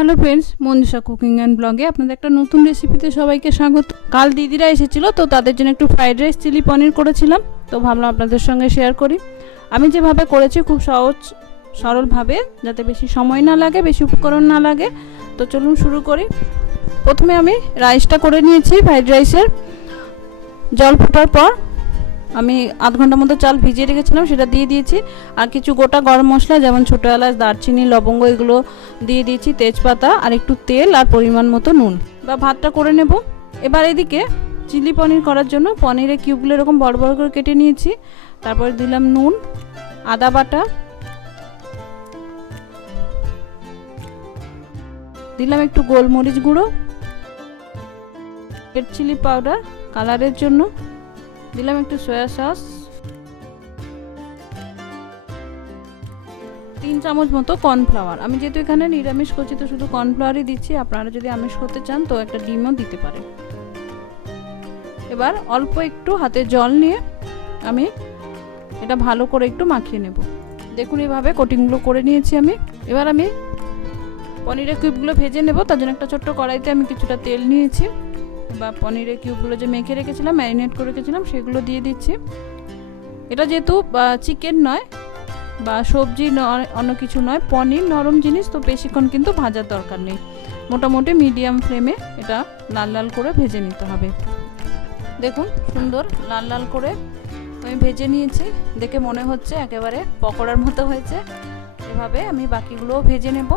Hello friends, Manjusha cooking and ব্লগে আপনাদের একটা নতুন রেসিপিতে সবাইকে স্বাগত। কাল দিদিরা এসেছিলো, তো তাদের জন্য একটু ফ্রাইড রাইস চিলি পনির করেছিলাম, তো ভাবলাম আপনাদের সঙ্গে শেয়ার করি। আমি যেভাবে করেছি খুব সহজ সরলভাবে, যাতে বেশি সময় না লাগে, বেশি উপকরণ না লাগে। তো চলুন শুরু করি। প্রথমে আমি রাইসটা করে নিয়েছি। ফ্রাইড রাইসের জল ফোটার পর আমি আধ ঘন্টা মতো চাল ভিজিয়ে রেখেছিলাম, সেটা দিয়ে দিয়েছি। আর কিছু গোটা গরম মশলা যেমন ছোটো এলাচ, দারচিনি, লবঙ্গ এগুলো দিয়ে দিয়েছি, তেজপাতা আর একটু তেল আর পরিমাণ মতো নুন। বা ভাতটা করে নেব। এবার এদিকে চিলি পনির করার জন্য পনিরের কিউবগুলো এরকম বড় বড় করে কেটে নিয়েছি। তারপর দিলাম নুন, আদা বাটা, দিলাম একটু গোলমরিচ গুঁড়ো, রেড চিলি পাউডার কালারের জন্য, দিলাম একটু সয়া সস, 3 চামচ মতো কর্নফ্লাওয়ার। আমি যেহেতু এখানে নিরামিষ করছি তো শুধু কর্নফ্লাওয়ারই দিচ্ছি, আপনারা যদি আমিষ করতে চান তো একটা ডিমও দিতে পারেন। এবার অল্প একটু হাতে জল নিয়ে আমি এটা ভালো করে একটু মাখিয়ে নেব। দেখুন এইভাবে কোটিংগুলো করে নিয়েছি আমি। এবার আমি পনিরের কিউবগুলো ভেজে নেব। তার জন্য একটা ছোট্ট কড়াইতে আমি কিছুটা তেল নিয়েছি, বা পনিরের কিউবগুলো যে মেখে রেখেছিলাম, ম্যারিনেট করে রেখেছিলাম, সেগুলো দিয়ে দিচ্ছি। এটা যেহেতু চিকেন নয় বা সবজি নয়, অন্য কিছু নয়, পনির নরম জিনিস, তো বেশিক্ষণ কিন্তু ভাজার দরকার নেই। মোটামুটি মিডিয়াম ফ্লেমে এটা লাল লাল করে ভেজে নিতে হবে। দেখুন সুন্দর লাল লাল করে আমি ভেজে নিয়েছি, দেখে মনে হচ্ছে একেবারে পকোড়ার মতো হয়েছে। এভাবে আমি বাকিগুলোও ভেজে নেব।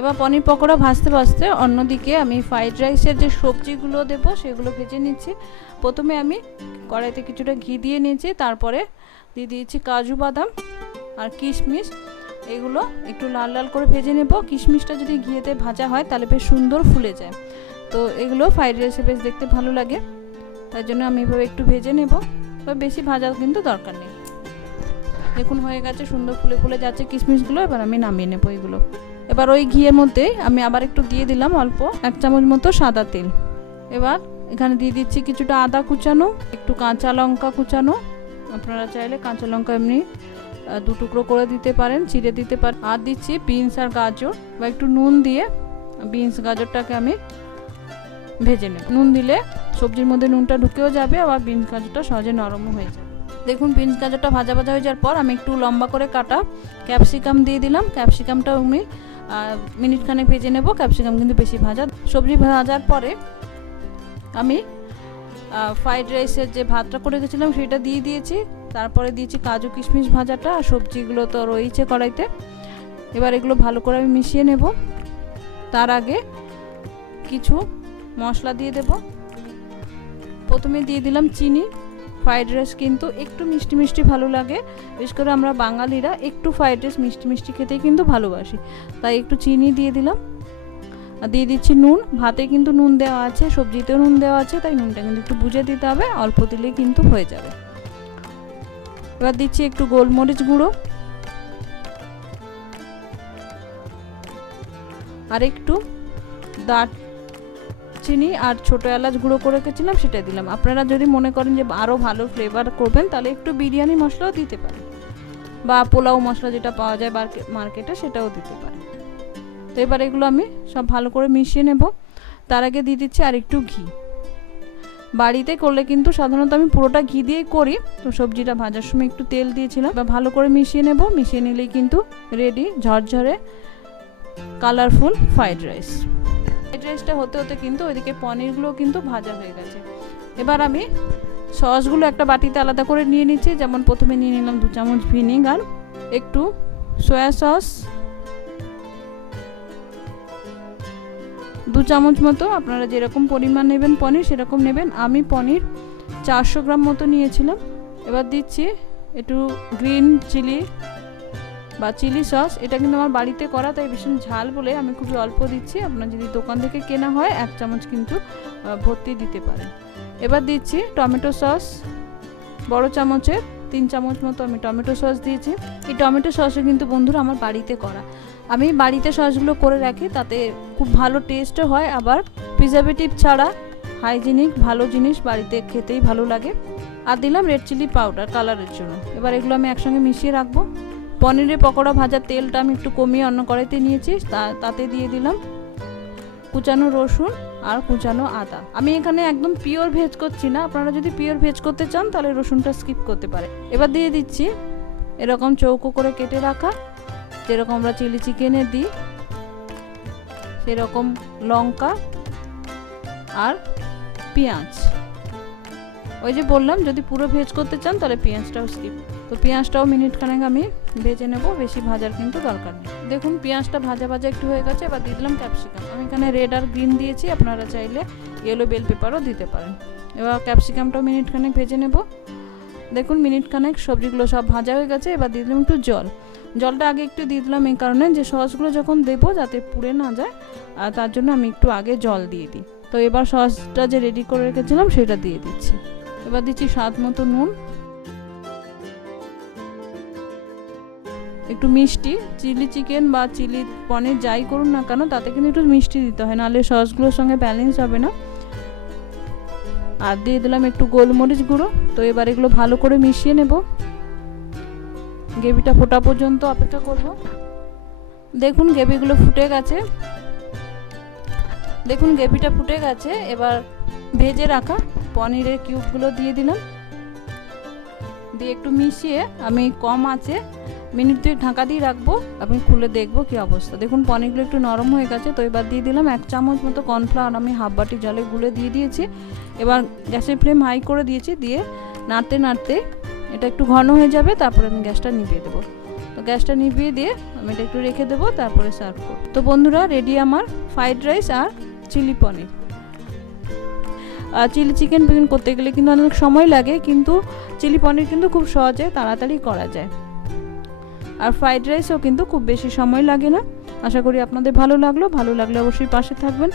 এবার পনির পকোড়া ভাজতে ভাজতে অন্যদিকে আমি ফ্রাইড রাইসের যে সবজিগুলো দেব সেগুলো ভেজে নিচ্ছি। প্রথমে আমি কড়াইতে কিছুটা ঘি দিয়ে নিয়েছি, তারপরে দিয়ে দিয়েছি কাজু বাদাম আর কিশমিশ। এগুলো একটু লাল লাল করে ভেজে নেব। কিশমিশটা যদি ঘিয়েতে ভাজা হয় তাহলে বেশ সুন্দর ফুলে যায়, তো এগুলো ফ্রাইড রাইসে বেশ দেখতে ভালো লাগে। তার জন্য আমি এভাবে একটু ভেজে নেব, তবে বেশি ভাজা কিন্তু দরকার নেই। দেখুন হয়ে গেছে, সুন্দর ফুলে ফুলে যাচ্ছে কিশমিশগুলো। এবার আমি নামিয়ে নেব এগুলো। এবার ওই ঘিয়ের মধ্যে আমি আবার একটু দিয়ে দিলাম অল্প 1 চামচ মতো সাদা তেল। এবার এখানে দিয়ে দিচ্ছি কিছুটা আদা কুচানো, একটু কাঁচা লঙ্কা কুচানো। আপনারা চাইলে কাঁচা লঙ্কা এমনি 2 টুকরো করে দিতে পারেন, চিড়ে দিতে পারেন। আর দিচ্ছি বিনস আর গাজর, বা একটু নুন দিয়ে বিনস গাজরটাকে আমি ভেজে নেব। নুন দিলে সবজির মধ্যে নুনটা ঢুকেও যাবে, আবার বিনস গাজরটা সহজে নরমও হয়ে যাবে। দেখুন বিনস গাজরটা ভাজা ভাজা হয়ে যাওয়ার পর আমি একটু লম্বা করে কাটা ক্যাপসিকাম দিয়ে দিলাম। ক্যাপসিকামটা আমি মিনিট খানেক ভেজে নেব। ক্যাপসিকাম কিন্তু বেশি ভাজা। সবজি ভাজার পরে আমি ফ্রাইড রাইসের যে ভাতটা করে রেখেছিলাম সেটা দিয়ে দিয়েছি। তারপরে দিয়েছি কাজু কিশমিশ ভাজাটা, আর সবজিগুলো তো রয়েছে কড়াইতে। এবার এগুলো ভালো করে আমি মিশিয়ে নেব। তার আগে কিছু মশলা দিয়ে দেব। প্রথমে দিয়ে দিলাম চিনি। ফ্রাইড রাইস কিন্তু একটু মিষ্টি মিষ্টি ভালো লাগে, বিশেষ করে আমরা বাঙালিরা একটু ফ্রাইড রাইস মিষ্টি মিষ্টি খেতেই কিন্তু ভালোবাসি, তাই একটু চিনি দিয়ে দিলাম। আর দিয়ে দিচ্ছি নুন। ভাতে কিন্তু নুন দেওয়া আছে, সবজিতেও নুন দেওয়া আছে, তাই নুনটা কিন্তু একটু বুঝে দিতে হবে, অল্প দিলেই কিন্তু হয়ে যাবে। এবার দিচ্ছি একটু গোলমরিচ গুঁড়ো আর একটু দারচিনি আর ছোটো এলাচ গুঁড়ো করে রেখেছিলাম, সেটা দিলাম। আপনারা যদি মনে করেন যে আরও ভালো ফ্লেভার করবেন তাহলে একটু বিরিয়ানি মশলাও দিতে পারেন, বা পোলাও মশলা যেটা পাওয়া যায় মার্কেটে সেটাও দিতে পারেন। তো এবার এগুলো আমি সব ভালো করে মিশিয়ে নেব। তার আগে দিয়ে দিচ্ছি আর একটু ঘি। বাড়িতে করলে কিন্তু সাধারণত আমি পুরোটা ঘি দিয়েই করি, তো সবজিটা ভাজার সময় একটু তেল দিয়েছিলাম। বা ভালো করে মিশিয়ে নেব। মিশিয়ে নিলেই কিন্তু রেডি ঝরঝরে কালারফুল ফ্রাইড রাইস। ফ্রাইড রাইসটা হতে হতে কিন্তু ওইদিকে পনিরগুলো কিন্তু ভাজা হয়ে গেছে। এবার আমি সসগুলো একটা বাটিতে আলাদা করে নিয়ে নিচ্ছি। যেমন প্রথমে নিয়ে নিলাম 2 চামচ ভিনেগার, একটু সয়া সস 2 চামচ মতো। আপনারা যেরকম পরিমাণ নেবেন পনির সেরকম নেবেন। আমি পনির 400 গ্রাম মতো নিয়েছিলাম। এবার দিচ্ছি একটু গ্রিন চিলি বা চিলি সস। এটা কিন্তু আমার বাড়িতে করা, তাই ভীষণ ঝাল বলে আমি খুবই অল্প দিচ্ছি। আপনার যদি দোকান থেকে কেনা হয় 1 চামচ কিন্তু ভর্তি দিতে পারেন। এবার দিচ্ছি টমেটো সস, বড় চামচের 3 চামচ মতো আমি টমেটো সস দিয়েছি। এই টমেটো সসও কিন্তু বন্ধুরা আমার বাড়িতে করা। আমি বাড়িতে সসগুলো করে রাখি, তাতে খুব ভালো টেস্টও হয়, আবার প্রিজারভেটিভ ছাড়া হাইজিনিক ভালো জিনিস বাড়িতে খেতেই ভালো লাগে। আর দিলাম রেড চিলি পাউডার কালারের জন্য। এবার এগুলো আমি একসঙ্গে মিশিয়ে রাখবো। পনিরের পকোড়া ভাজার তেলটা আমি একটু কমিয়ে অন্য কড়াইতে নিয়েছি, তাতে দিয়ে দিলাম কুচানো রসুন আর কুচানো আদা। আমি এখানে একদম পিওর ভেজ করছি না, আপনারা যদি পিওর ভেজ করতে চান তাহলে রসুনটা স্কিপ করতে পারে। এবার দিয়ে দিচ্ছি এরকম চৌকো করে কেটে রাখা, যেরকম আমরা চিলি চিকেনে দিই সেরকম লঙ্কা আর পেঁয়াজ। ওই যে বললাম যদি পুরো ভেজ করতে চান তাহলে পেঁয়াজটাও স্কিপ। তো পেঁয়াজটাও মিনিট খানেক আমি ভেজে নেব, বেশি ভাজার কিন্তু দরকার নেই। দেখুন পেঁয়াজটা ভাজা ভাজা একটু হয়ে গেছে। এবার দিয়ে দিলাম ক্যাপসিকাম। আমি এখানে রেড আর গ্রিন দিয়েছি, আপনারা চাইলে ইয়েলো বেল পেপারও দিতে পারেন। এবার ক্যাপসিকামটাও মিনিট খানেক ভেজে নেব। দেখুন মিনিট খানেক সবজিগুলো সব ভাজা হয়ে গেছে। এবার দিয়ে দিলাম একটু জল। জলটা আগে একটু দিয়ে দিলাম এই কারণে যে সসগুলো যখন দেবো যাতে পুড়ে না যায়, আর তার জন্য আমি একটু আগে জল দিয়ে দিই। তো এবার সসটা যে রেডি করে রেখেছিলাম সেটা দিয়ে দিচ্ছি। এবার দিচ্ছি স্বাদ মতো নুন, একটু মিষ্টি। চিলি চিকেন বা চিলি পনির যাই করুন না কেন তাতে কিন্তু একটু মিষ্টি দিতে হয়, নাহলে সসগুলোর সঙ্গে ব্যালেন্স হবে না। আর দিয়ে দিলাম একটু গোলমরিচ গুঁড়ো। তো এবার এগুলো ভালো করে মিশিয়ে নেব, গ্রেভিটা ফোটা পর্যন্ত অপেক্ষা করব। দেখুন গ্রেভিগুলো ফুটে গেছে, দেখুন গ্রেভিটা ফুটে গেছে। এবার ভেজে রাখা পনিরের কিউবগুলো দিয়ে দিলাম, দিয়ে একটু মিশিয়ে আমি কম আঁচে মিনিট 2 ঢাকা দিয়ে রাখবো। আমি খুলে দেখবো কি অবস্থা। দেখুন পনিরগুলো একটু নরম হয়ে গেছে। তো এবার দিয়ে দিলাম 1 চামচ মতো কর্নফ্লাওয়ার, আমি হাফ বাটি জলে গুলে দিয়ে দিয়েছি। এবার গ্যাসের ফ্লেম হাই করে দিয়েছি, দিয়ে নাড়তে নাড়তে এটা একটু ঘন হয়ে যাবে, তারপরে আমি গ্যাসটা নিভিয়ে দেবো। তো গ্যাসটা নিভিয়ে দিয়ে আমি এটা একটু রেখে দেবো, তারপরে সার্ভ করব। তো বন্ধুরা রেডি আমার ফ্রাইড রাইস আর চিলি পনির। চিলি চিকেন করতে গেলে কিন্তু অনেক সময় লাগে, কিন্তু চিলি পনির কিন্তু খুব সহজে তাড়াতাড়ি করা যায়। আর ফ্রাইড রাইসও কিন্তু খুব বেশি সময় লাগে না। আশা করি আপনাদের ভালো লাগলো। ভালো লাগলে অবশ্যই পাশে থাকবেন।